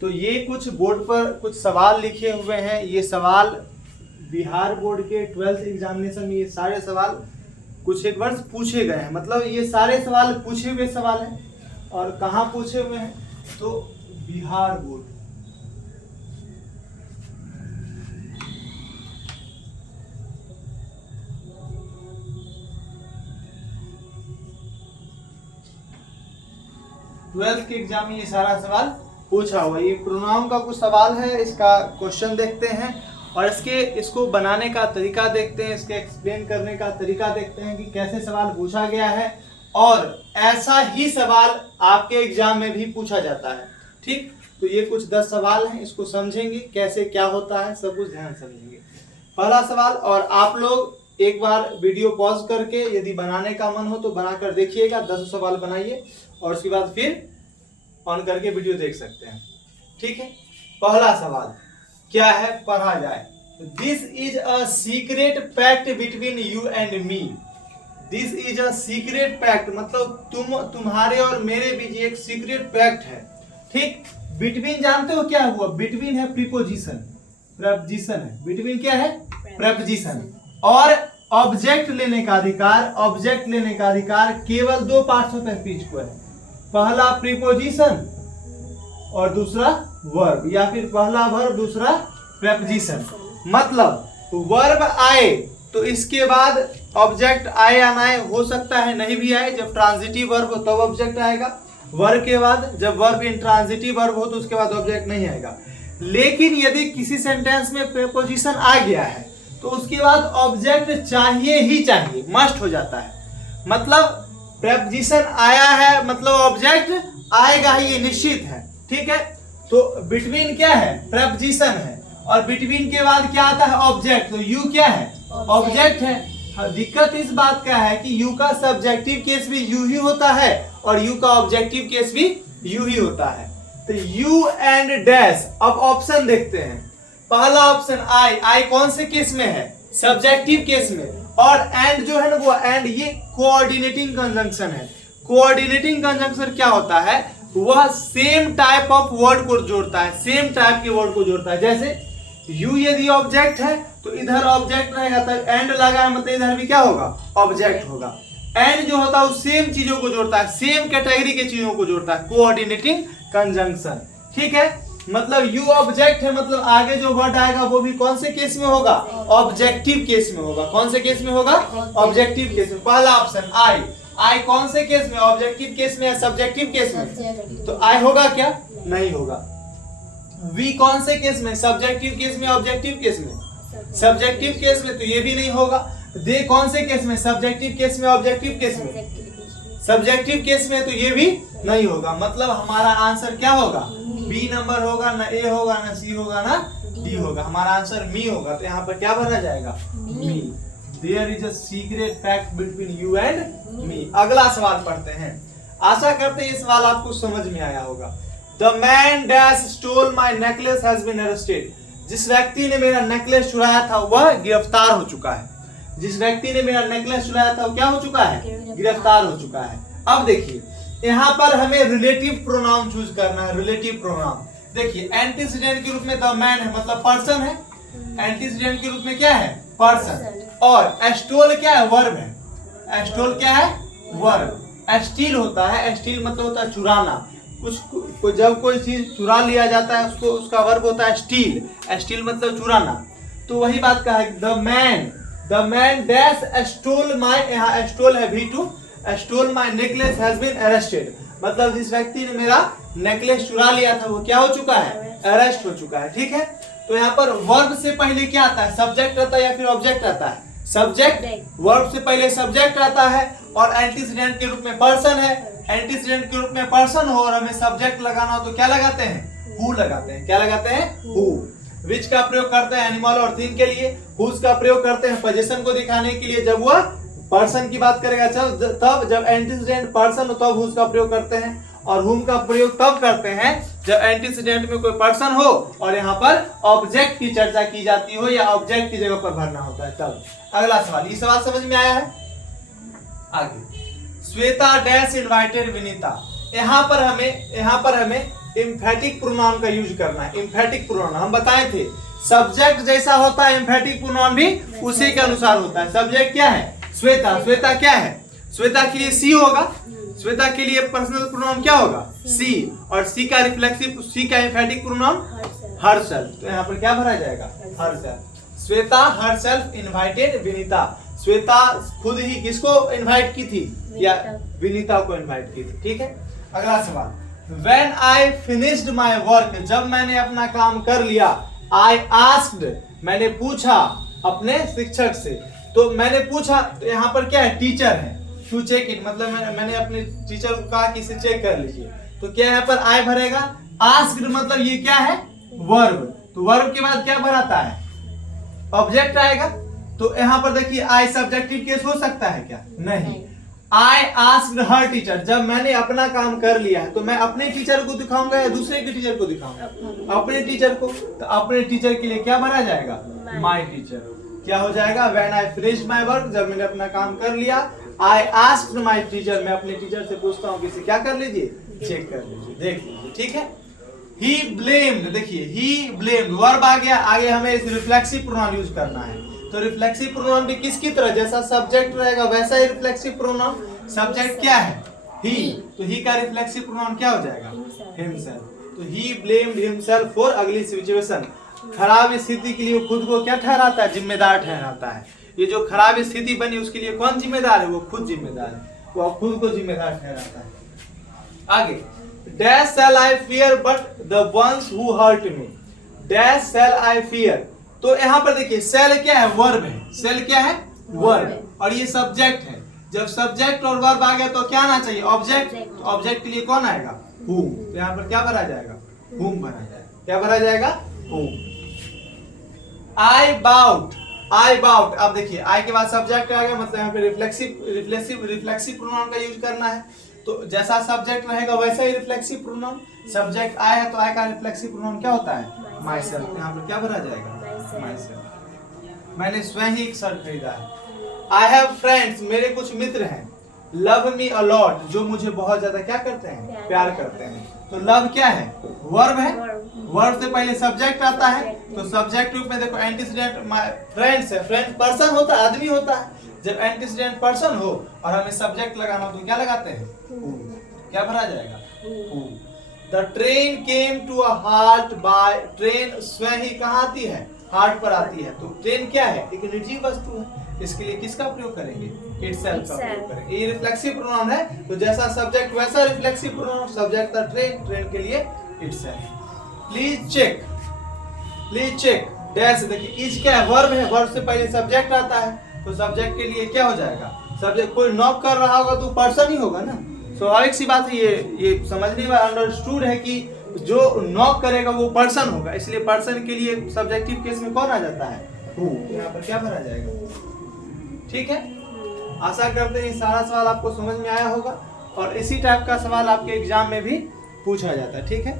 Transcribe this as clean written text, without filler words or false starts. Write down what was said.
तो ये कुछ बोर्ड पर कुछ सवाल लिखे हुए हैं। ये सवाल बिहार बोर्ड के 12th एग्जामिनेशन में ये सारे सवाल कुछ एक वर्ष पूछे गए हैं। मतलब ये सारे सवाल पूछे हुए सवाल हैं। और कहाँ पूछे हुए हैं? तो बिहार बोर्ड। ट्वेल्थ के एग्जाम में ये सारा सवाल पूछा हुआ। ये प्रोनाउन का कुछ सवाल है, इसका क्वेश्चन देखते हैं और इसको बनाने का तरीका देखते हैं, इसके एक्सप्लेन करने का तरीका देखते हैं कि कैसे सवाल पूछा गया है। और ऐसा ही सवाल आपके एग्जाम में भी पूछा जाता है। ठीक, तो ये कुछ 10 सवाल हैं, इसको समझेंगे कैसे क्या होता है, सब कुछ ध्यान समझेंगे। पहला सवाल, और आप लोग एक बार वीडियो पॉज करके यदि बनाने का मन हो तो बनाकर देखिएगा, 10 सवाल बनाइए और उसके बाद फिर ऑन करके वीडियो देख सकते हैं। ठीक है, पहला सवाल क्या है, पढ़ा जाए। This is a secret pact between you and me. This is a secret pact मतलब तुम्हारे और मेरे बीच एक सीक्रेट पैक्ट है। ठीक, बिटवीन जानते हो क्या हुआ? बिटवीन है प्रीपोजिशन, प्रपोजिशन है। बिटवीन क्या है? प्रपोजिशन। और ऑब्जेक्ट लेने का अधिकार, ऑब्जेक्ट लेने का अधिकार केवल 2 पार्ट्स होते हैं स्पीच को है। पहला प्रीपोजिशन और दूसरा वर्ब, या फिर पहला वर्ब दूसरा प्रपोजिशन। मतलब वर्ब आए तो इसके बाद ऑब्जेक्ट आए या ना आए, हो सकता है नहीं भी आए। जब ट्रांजिटिव वर्ब हो तब ऑब्जेक्ट आएगा, वर्ब के बाद जब वर्ब इंट्रांजिटिव वर्ब हो तो उसके बाद ऑब्जेक्ट नहीं आएगा। लेकिन यदि किसी सेंटेंस में प्रीपोजिशन आ गया है तो उसके बाद ऑब्जेक्ट चाहिए ही चाहिए, मस्ट हो जाता है। मतलब प्रीपोजिशन आया है मतलब ऑब्जेक्ट आएगा ही, ये निश्चित है। ठीक है, तो बिटवीन क्या है? प्रीपोजिशन है और बिटवीन के बाद क्या आता है? ऑब्जेक्ट। तो यू क्या है? ऑब्जेक्ट है। दिक्कत इस बात का है कि यू का सब्जेक्टिव केस भी यू ही होता है और यू का ऑब्जेक्टिव केस भी यू ही होता है। तो यू एंड डैश। अब ऑप्शन देखते हैं। पहला ऑप्शन आई, आई कौन से केस में है? सब्जेक्टिव केस में। और एंड जो है ना वो एंड ये कोऑर्डिनेटिंग कंजंक्शन है। कोऑर्डिनेटिंग कंजंक्शन क्या होता है? वह सेम टाइप ऑफ वर्ड को जोड़ता है, सेम टाइप के वर्ड को जोड़ता है। जैसे यू यदि ऑब्जेक्ट है तो इधर ऑब्जेक्ट रहेगा, तब एंड लगा है मतलब इधर भी क्या होगा? ऑब्जेक्ट होगा। एंड जो होता है वो सेम चीजों को जोड़ता है, सेम कैटेगरी के चीजों को जोड़ता है, कोऑर्डिनेटिंग कंजंक्शन। ठीक है, मतलब यू ऑब्जेक्ट है मतलब आगे जो वर्ड आएगा वो भी कौन से केस में होगा? ऑब्जेक्टिव केस में होगा। कौन से केस में होगा? ऑब्जेक्टिव केस में। पहला ऑप्शन आई, आई कौन से केस में? ऑब्जेक्टिव केस में या सब्जेक्टिव केस में? तो आई होगा क्या? नहीं होगा। वी कौन से केस में? सब्जेक्टिव केस में, ऑब्जेक्टिव केस में? सब्जेक्टिव केस में, तो ये भी नहीं होगा। दे कौन से केस में? सब्जेक्टिव केस में, ऑब्जेक्टिव केस में? सब्जेक्टिव केस में, तो ये भी नहीं होगा। मतलब हमारा आंसर क्या होगा? बी नंबर होगा, ना ए होगा, ना सी होगा, ना डी होगा। हमारा आंसर मी होगा। तो यहाँ पर क्या भरा जाएगा? Me. There is a secret pact between you and me. अगला सवाल पढ़ते हैं। आशा करते हैं ये सवाल आपको समझ में आया होगा। The man dash stole my necklace has been arrested. जिस व्यक्ति ने मेरा नेकलेस चुराया था वह गिरफ्तार हो चुका है। जिस व्यक्ति ने मेरा नेकलेस चुराया था वो क्या हो चुका है? गिरफ्तार हो चुका है। अब देखिए यहाँ पर हमें रिलेटिव प्रोनाउन चूज करना है। रिलेटिव प्रोनाउन देखिए, एंटीसीडेंट के रूप में द मैन है मतलब पर्सन है। एंटीसीडेंट के रूप में क्या है? पर्सन। और एस्टोल क्या है? वर्ब है। एस्टोल क्या है? वर्ब। एस्टील होता है, एस्टील मतलब होता है चुराना। कुछ जब कोई चीज चुरा लिया जाता है उसको उसका वर्ब होता है स्टील। स्टील मतलब चुराना। तो वही बात का है the man dash stole my, यहाँ स्टोल है V2, stole my necklace has been arrested. मतलब जिस व्यक्ति ने मेरा नेकलेस चुरा लिया था वो क्या हो चुका है? अरेस्ट हो चुका है। ठीक है, तो यहाँ पर वर्ब से पहले क्या आता है? सब्जेक्ट आता है या फिर ऑब्जेक्ट आता है? सब्जेक्ट। वर्ब से पहले सब्जेक्ट आता है और एंटीसीडेंट के रूप में पर्सन है। एंटीसीडेंट के रूप में पर्सन हो और हमें सब्जेक्ट लगाना हो तो क्या लगाते हैं? हु लगाते हैं। क्या लगाते हैं? हु। विच का प्रयोग करते हैं एनिमल और थिंग के लिए। हुज का प्रयोग करते हैं पोजीशन को दिखाने के लिए, जब वह पर्सन की बात करेगा तब। जब एंटीसीडेंट पर्सन हो तब हुज का प्रयोग करते हैं। और हुम का प्रयोग तब करते हैं जब एंटीसीडेंट में कोई पर्सन हो और यहाँ पर ऑब्जेक्ट की चर्चा की जाती हो या ऑब्जेक्ट की जगह पर भरना होता है तब। अगला सवाल, ये सवाल समझ में आया है? आगे, श्वेता डैश इनवाइटेड विनीता। यहाँ पर हमें एम्फेटिक प्रोनाउन का यूज करना है। एम्फेटिक प्रोनाउन हम बताए थे, सब्जेक्ट जैसा होता है एम्फेटिक प्रोनाउन भी उसी के अनुसार होता है। सब्जेक्ट क्या है? श्वेता। श्वेता क्या है? श्वेता के लिए सी होगा। श्वेता के लिए पर्सनल प्रोनाउन क्या होगा? सी। और सी का रिफ्लेक्सिव, सी का एम्फेटिक प्रोनाउन हरसेल्फ। तो यहाँ पर क्या भरा जाएगा? Herself. Shweta herself invited Vinita. Shweta खुद ही किसको इनवाइट की थी? या विनीता को इनवाइट की थी। ठीक है, अगला सवाल, When I finished my work, जब मैंने अपना काम कर लिया, I asked, मैंने पूछा अपने शिक्षक से। तो मैंने पूछा, तो यहाँ पर क्या है? टीचर है। टू चेक इट, मतलब मैंने अपने टीचर को कहा कि इसे चेक कर लीजिए। तो क्या यहाँ पर I भरेगा? asked मतलब ये क्या है? वर्ब। तो वर्ब के बाद क्या भराता है? ऑब्जेक्ट आएगा। तो यहाँ पर देखिए I सब्जेक्टिव केस हो सकता है क्या? नहीं। I asked her teacher, जब मैंने अपना काम कर लिया है, तो मैं अपने टीचर को दिखाऊंगा या दूसरे के टीचर को दिखाऊंगा? अपने टीचर को। तो अपने टीचर के लिए क्या भरा जाएगा? My teacher। क्या हो जाएगा? When I finished my work, जब मैंने अपना काम कर लिया, I asked my teacher, मैं अपने टीचर से पूछता हूँ कि इसे क्या कर लीजिए? चेक कर लीजिए, देख लीजिए। ठीक है। He blamed, देखिए he blamed वर्ब आ गया, आगे हमें इस रिफ्लेक्सिव प्रोनाउन यूज करना है। तो रिफ्लेक्सिव प्रोनाउन भी किसकी तरह? जैसा सब्जेक्ट रहेगा वैसा ही रिफ्लेक्सिव प्रोनाउन। सब्जेक्ट क्या है? ही। तो ही का रिफ्लेक्सिव प्रोनाउन क्या हो जाएगा? हिमसेल्फ। तो ही ब्लेम्ड हिमसेल्फ फॉर अगली सिचुएशन। खराब स्थिति के लिए खुद को क्या ठहराता है? जिम्मेदार ठहराता है। ये जो खराब स्थिति बनी उसके लिए कौन जिम्मेदार है? वो खुद जिम्मेदार है। वो खुद को जिम्मेदार ठहराता है। आगे, dash shall I fear but the ones who hurt me. Dash shall I fear, तो यहाँ पर देखिए सेल क्या है? वर्ब है। सेल क्या है? वर्ब। और ये सब्जेक्ट है। जब सब्जेक्ट और वर्ब आ गया तो क्या आना चाहिए? ऑब्जेक्ट। तो ऑब्जेक्ट के लिए कौन आएगा? whom। तो यहाँ पर क्या भरा जाएगा? whom भरा जाएगा। क्या भरा जाएगा? whom। I bowed, I bowed। अब देखिए I के बाद सब्जेक्ट आ गया, मतलब यहाँ पे रिफ्लेक्सिव प्रोनाउन का यूज करना है। तो जैसा सब्जेक्ट रहेगा वैसा ही रिफ्लेक्सिव प्रोनाउन। सब्जेक्ट I है तो I का रिफ्लेक्सिव प्रोनाउन क्या होता है? myself। यहाँ पर क्या भरा जाएगा? myself। मैंने स्वयं ही एक शर्ट खरीदा है। I have friends, मेरे कुछ मित्र हैं। Love me a lot, जो मुझे बहुत ज्यादा क्या करते हैं? प्यार करते हैं। तो लव क्या है? वर्ब है। वर्ब से पहले सब्जेक्ट आता है। तो सब्जेक्ट रूप में देखो एंटीसीडेंट फ्रेंड्स है। फ्रेंड पर्सन होता है, आदमी होता है। जब एंटीसीडेंट पर्सन हो और हमें सब्जेक्ट लगाना हो तो क्या लगाते हैं? क्या भरा जाएगा? The train came to a halt by, train स्वयं ही कहाँ आती है? हार्ट पर आती है। तो ट्रेन क्या है? एक निर्जीव वस्तु है। इसके लिए किसका प्रयोग करेंगे? इटसेल्फ का प्रयोग करेंगे। ये रिफ्लेक्सिव प्रोनाउन है। तो जैसा सब्जेक्ट वैसा रिफ्लेक्सिव प्रोनाउन। सब्जेक्ट था ट्रेन, ट्रेन के लिए itself. Please check, please check dash, देखिए इज क्या है? वर्ब है। वर्ब से पहले सब्जेक्ट आता है। तो सब्जेक्ट के लिए क्या हो जाएगा? सब्जेक्ट कोई नॉक कर रहा होगा तो पर्सन ही होगा ना। स्वाभाविक सी बात है। ये समझने में अंडरस्टूड है कि जो नॉक करेगा वो पर्सन होगा। इसलिए पर्सन के लिए सब्जेक्टिव केस में कौन आ जाता है? हु। यहाँ पर क्या भरा जाएगा? ठीक है, आशा करते हैं सारा सवाल आपको समझ में आया होगा और इसी टाइप का सवाल आपके एग्जाम में भी पूछा जाता है। ठीक है।